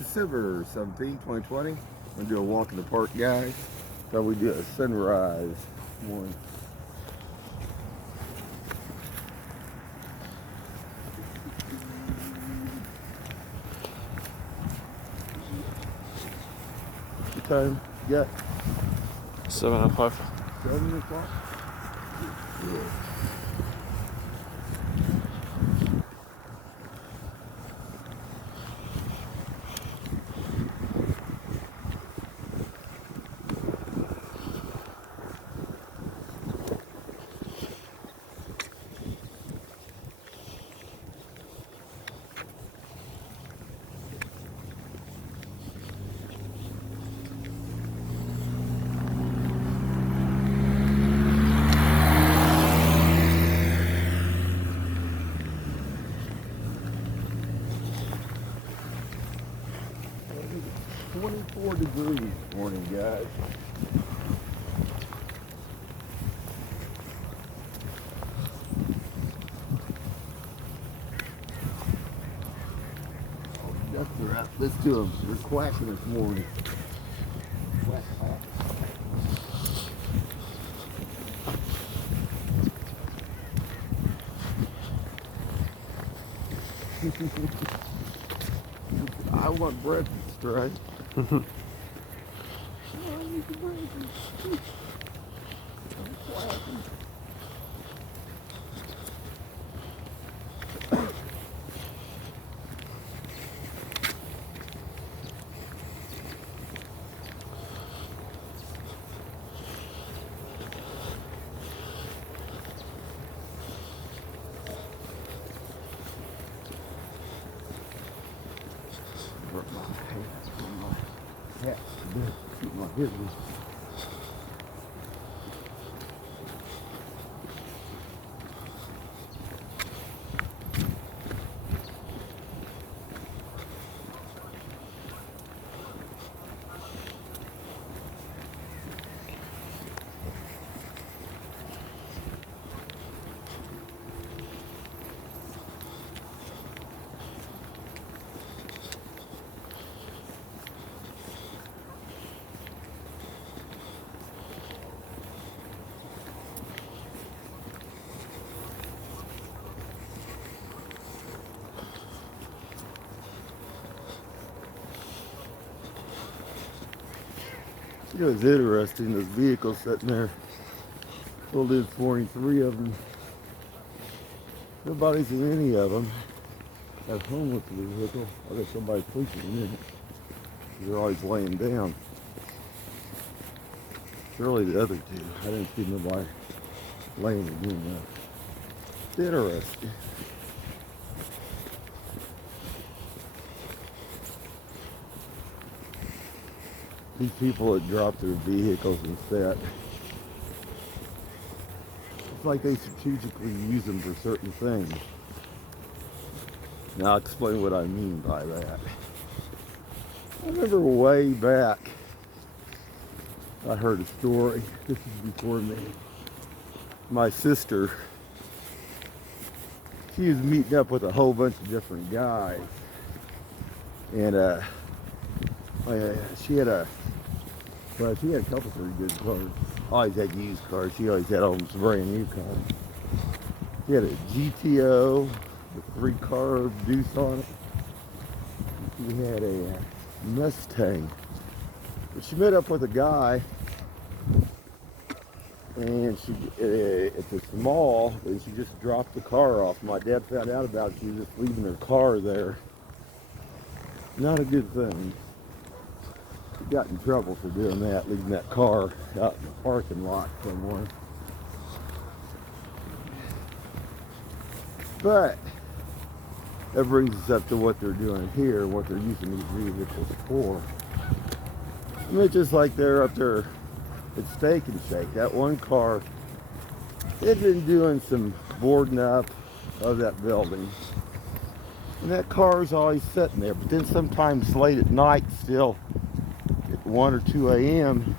December 17th, 2020. I'm gonna do a walk in the park, guys. So we do a sunrise one. What time? Yeah. 7:05. 7 o'clock? Yeah. It's 24 degrees this morning, guys. Ducks are out. Let's do them. They're quacking this morning. Quack, quack. I want breakfast, right? I need the breakfast. I'm quacking. Yeah, keep my head loose. It was interesting, those vehicles sitting there. Pulled in 43 of them. Nobody's in any of them. That's homeless vehicle. I guess somebody's sleeping in it. They're always laying down. Surely the other two. I didn't see nobody laying in there. It's interesting. These people that drop their vehicles and set, it's like they strategically use them for certain things. Now I'll explain what I mean by that. I remember way back, I heard a story, this is before me. My sister, she was meeting up with a whole bunch of different guys. And she had a couple pretty good cars. Always had used cars. She always had almost brand new cars. She had a GTO with 3-carb deuce on it. She had a Mustang. But she met up with a guy, and it's a small, and she just dropped the car off. My dad found out about it. She was just leaving her car there. Not a good thing. She got in trouble for doing that, leaving that car out in the parking lot somewhere. But that brings us up to what they're doing here, what they're using these vehicles for. I mean, it's just like they're up there at Steak and Shake. That one car, they'd been doing some boarding up of that building. And that car's always sitting there. But then sometimes late at night still, at 1 or 2 a.m.,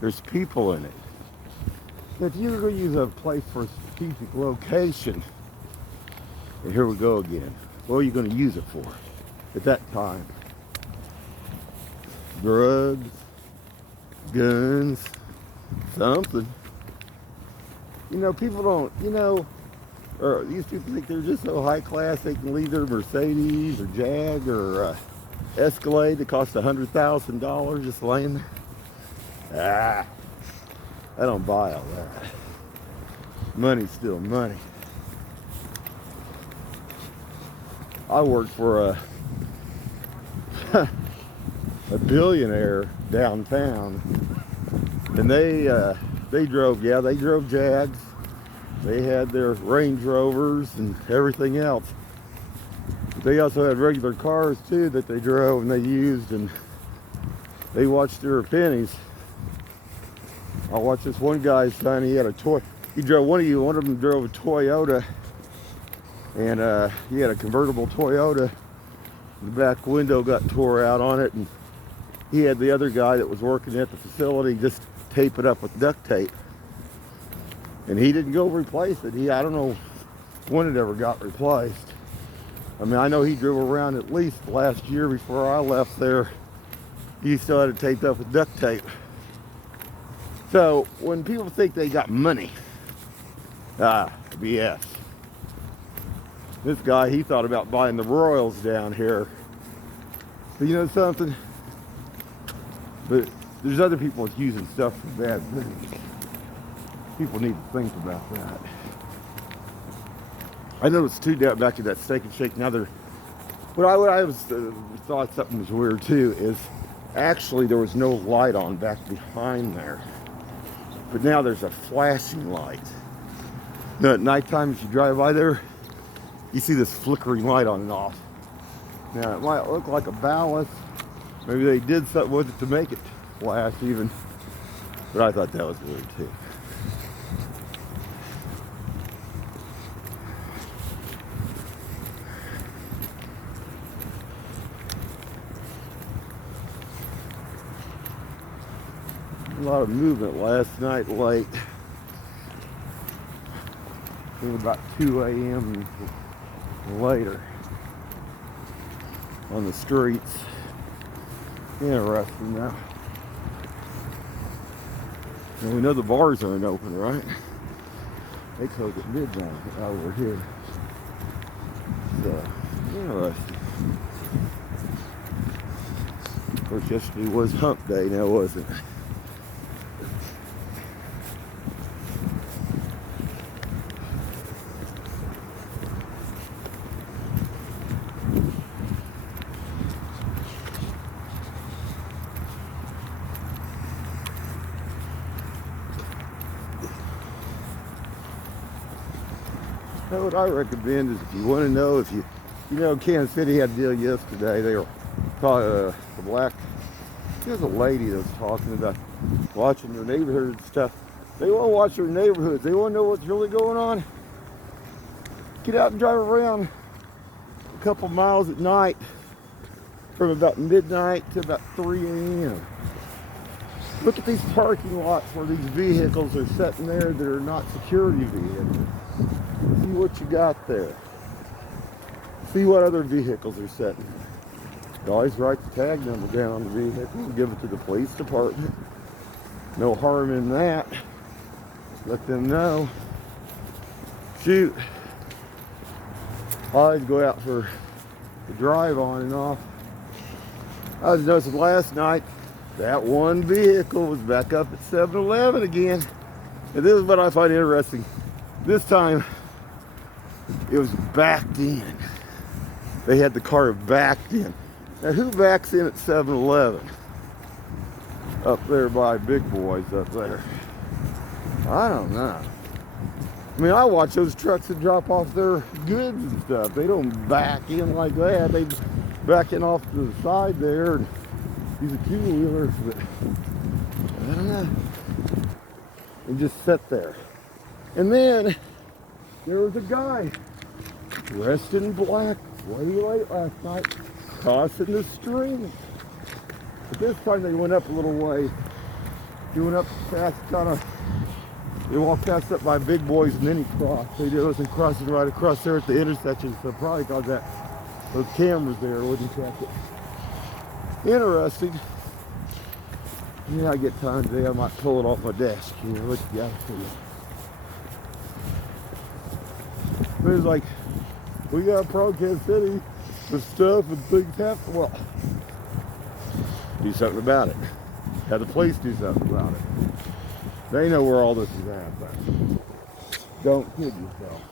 there's people in it. If you're going to use a place for a strategic location, and here we go again, what are you going to use it for at that time? drugs, guns, something. You know, people don't, or these people think they're just so high class they can leave their Mercedes or Jag or Escalade that cost $100,000 just laying there. I don't buy all that. Money's still money. I worked for a billionaire downtown, and they drove Jags. They had their Range Rovers and everything else. But they also had regular cars too that they drove and they used, and they watched their pennies. I watched this one guy's son. He had a toy. He drove one of them drove a Toyota, and he had a convertible Toyota. The back window got tore out on it, and he had the other guy that was working at the facility just tape it up with duct tape. And he didn't go replace it. I don't know when it ever got replaced. I mean, I know he drove around at least last year before I left there. He still had it taped up with duct tape. So when people think they got money, BS. This guy, he thought about buying the Royals down here. But you know something? But there's other people that's using stuff for bad things. People need to think about that. I noticed too down back at that Steak and Shake. Now what I was thought something was weird too is actually there was no light on back behind there, but now there's a flashing light. Now at nighttime, as you drive by there, you see this flickering light on and off. Now it might look like a ballast. Maybe they did something with it to make it flash even, but I thought that was weird too. A lot of movement last night late. It was about 2 a.m. and later on the streets. Interesting now. And we know the bars aren't open, right? They close at midnight over here. So, interesting. Of course, yesterday was hump day now, wasn't it? What I recommend is if you want to know if you Kansas City had a deal yesterday. They were probably the black. There's a lady that was talking about watching their neighborhood and stuff. They want to watch their neighborhoods. They want to know what's really going on. Get out and drive around a couple miles at night from about midnight to about 3 a.m. Look at these parking lots where these vehicles are sitting there that are not security vehicles. See what you got there. See what other vehicles are sitting. You always write the tag number down on the vehicle and give it to the police department. No harm in that. Let them know. Shoot. I always go out for the drive on and off. I was noticing last night that one vehicle was back up at 7-Eleven again. And this is what I find interesting. This time, it was backed in. They had the car backed in. Now, who backs in at 7-Eleven? Up there by Big Boys up there. I don't know. I mean, I watch those trucks that drop off their goods and stuff. They don't back in like that. They just back in off to the side there and use a two-wheeler. But I don't know. And just sit there. And then there was a guy dressed in black way late last night crossing the street. But this time they went up a little way. He went up past they walked past up by Big Boys and then he crossed. They wasn't crossing right across there at the intersection, so probably because those cameras there wouldn't catch it. Interesting. Yeah, I get time today. I might pull it off my desk. You know, what you gotta see. But it's like, we got a problem, Kansas City, with stuff and things happen. Well, do something about it. Have the police do something about it. They know where all this is at, but don't kid yourself.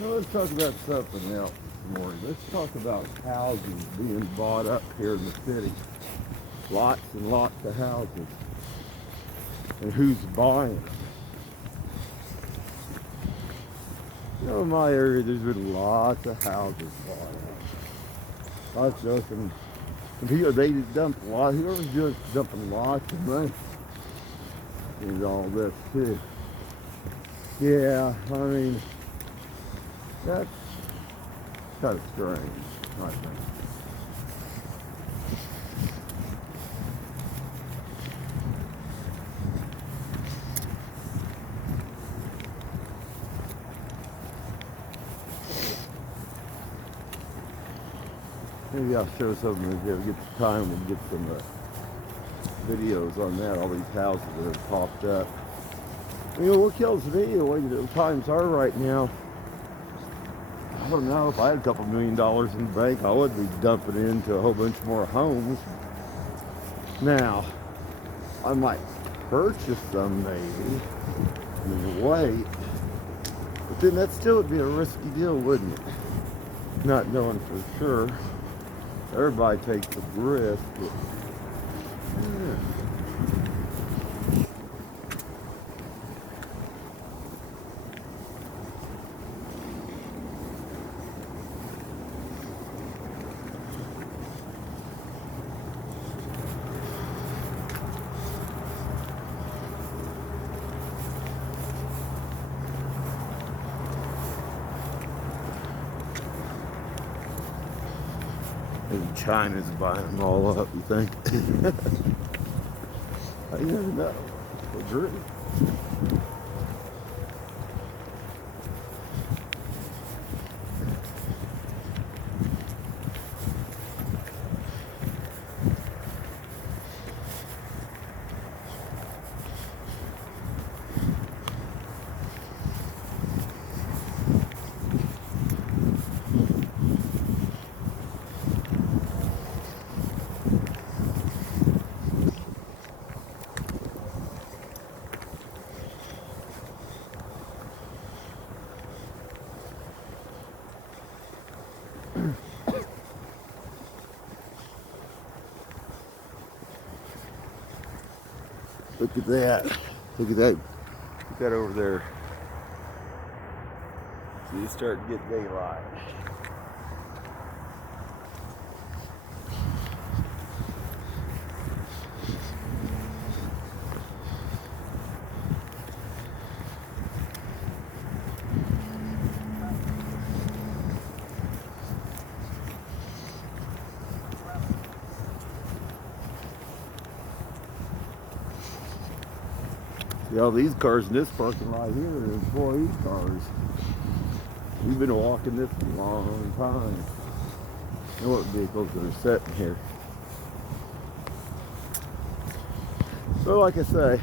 Now let's talk about something else this morning. Let's talk about housing being bought up here in the city. Lots and lots of houses. And who's buying them? You know, in my area, there's been lots of houses bought up. Lots of them. And people, they dump a lot. Whoever's doing dumping lots of money into all this too. Yeah, I mean, that's kind of strange, I think. Maybe I'll show something if we get the time. We'll get some videos on that. All these houses that have popped up. You know, what kills me, the way the times are right now, I don't know, if I had a couple $1 million in the bank, I would be dumping into a whole bunch more homes. Now, I might purchase some maybe, and wait, but then that still would be a risky deal, wouldn't it? Not knowing for sure. Everybody takes a risk, but yeah. Maybe China's buying them all up, you think? I never know. Agree. Look at that. Look at that. Look at that over there. So you start to get daylight. See, all these cars in this parking lot here are employee cars. We've been walking this a long time. I know what vehicles that are sitting here. So like I say,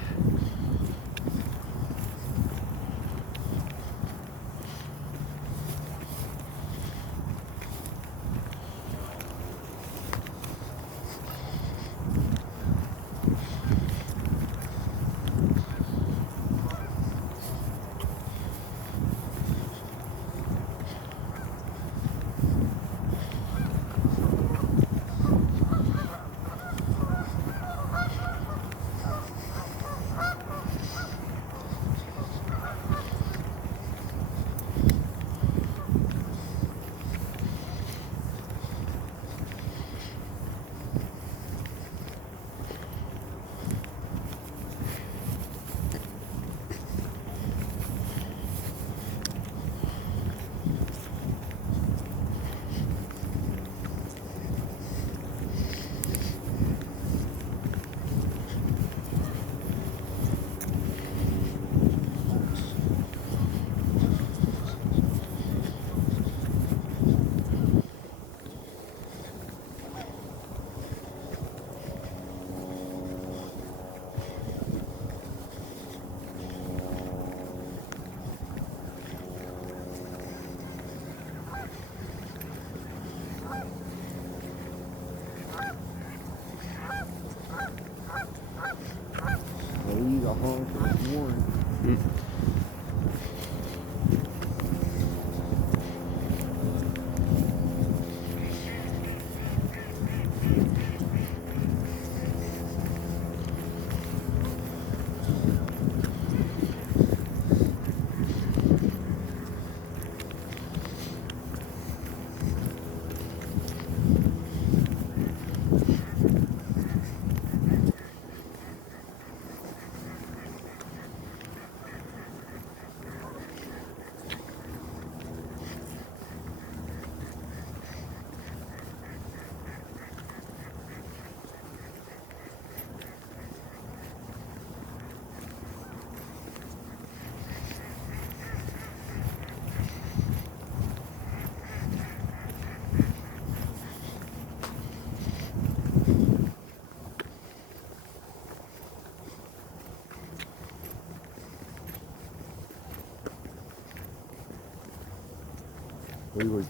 he was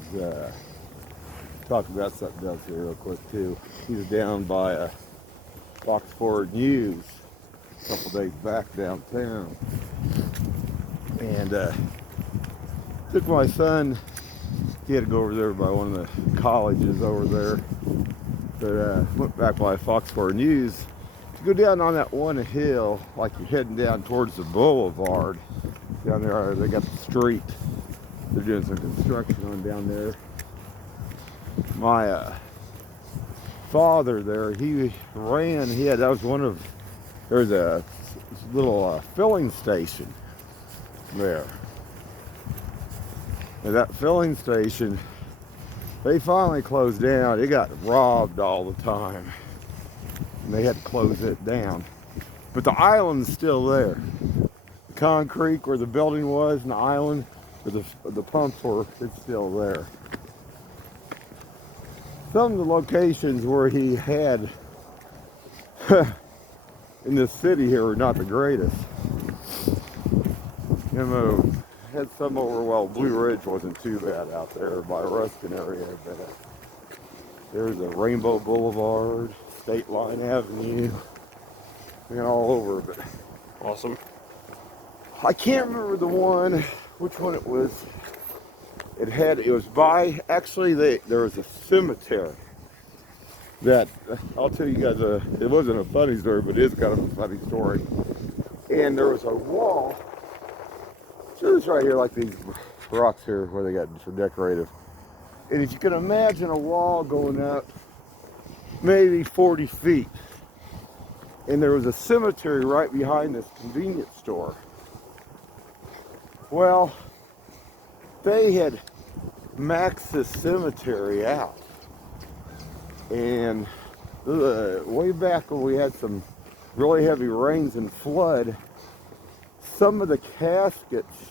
talking about something else here real quick too. He was down by Fox 4 News a couple days back downtown, and took my son. He had to go over there by one of the colleges over there. But went back by Fox 4 News to go down on that one hill, like you're heading down towards the boulevard. Down there, they got the street. They're doing some construction on down there. My father there, he ran. That was one of. There's a little filling station there. And that filling station, they finally closed down. It got robbed all the time, and they had to close it down. But the island's still there. The concrete where the building was, and the island where the pumps were, it's still there. Some of the locations where he had in this city here are not the greatest. Had some over, well, Blue Ridge wasn't too bad out there by Ruskin area, but there's a Rainbow Boulevard, State Line Avenue, and all over. But Awesome. I can't remember which one it was. It was by, actually, there was a cemetery that, I'll tell you guys, it wasn't a funny story, but it is kind of a funny story. And there was a wall. So it's right here, like these rocks here where they got for decorative. And if you can imagine a wall going up maybe 40 feet. And there was a cemetery right behind this convenience store. Well, they had maxed this cemetery out. And way back when we had some really heavy rains and flood, some of the caskets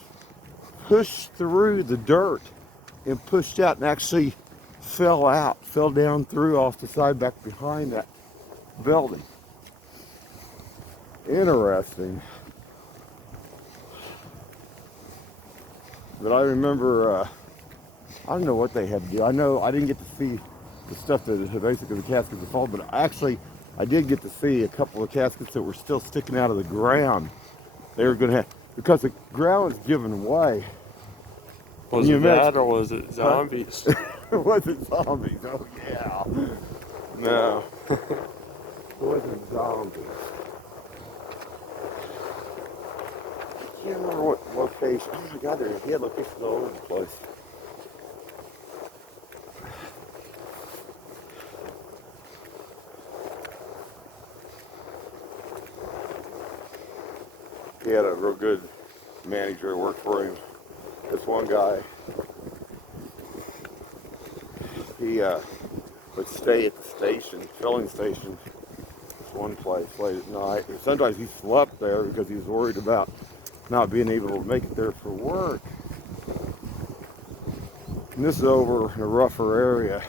pushed through the dirt and pushed out and actually fell down through off the side back behind that building. Interesting. But I remember, I don't know what they had to do. I know I didn't get to see the stuff that basically the caskets that fall, but actually I did get to see a couple of caskets that were still sticking out of the ground. They were going to have, because the ground was giving way. Was it that or was it zombies? Was it zombies? Oh yeah. No. It wasn't zombies. I can't remember what location. Oh my God, he had locations all over the place. He had a real good manager that worked for him. This one guy, he would stay at the station, filling station, this one place late at night. And sometimes he slept there because he was worried about not being able to make it there for work. And this is over in a rougher area.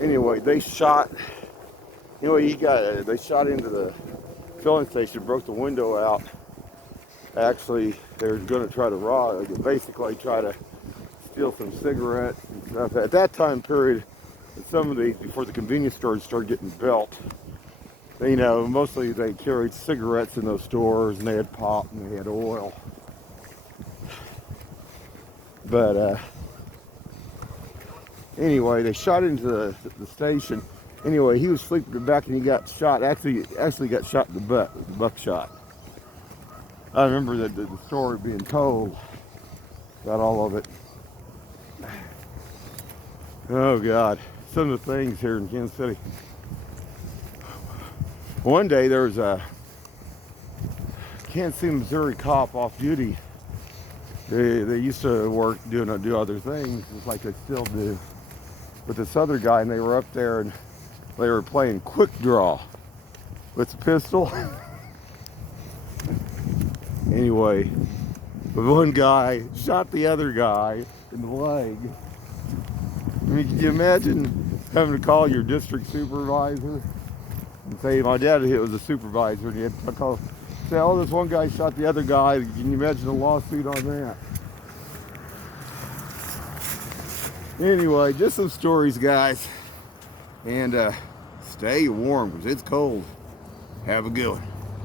Anyway, they shot into the filling station, broke the window out. Actually, they were going to try to basically try to steal some cigarettes and stuff. At that time period, some of these, before the convenience stores started getting built, mostly they carried cigarettes in those stores, and they had pop and they had oil. But anyway, they shot into the station. Anyway, he was sleeping back and he got shot. Actually got shot in the butt with the buckshot. I remember the story being told about all of it. Oh God, some of the things here in Kansas City. One day there was a Kansas City, Missouri cop off duty. They used to do other things, just like they still do. With this other guy, and they were up there and they were playing quick draw with the pistol. Anyway, the one guy shot the other guy in the leg. I mean, can you imagine having to call your district supervisor and say, my dad was a supervisor, and you had to call, say, oh, this one guy shot the other guy. Can you imagine a lawsuit on that? Anyway, just some stories, guys. And stay warm because it's cold. Have a good one.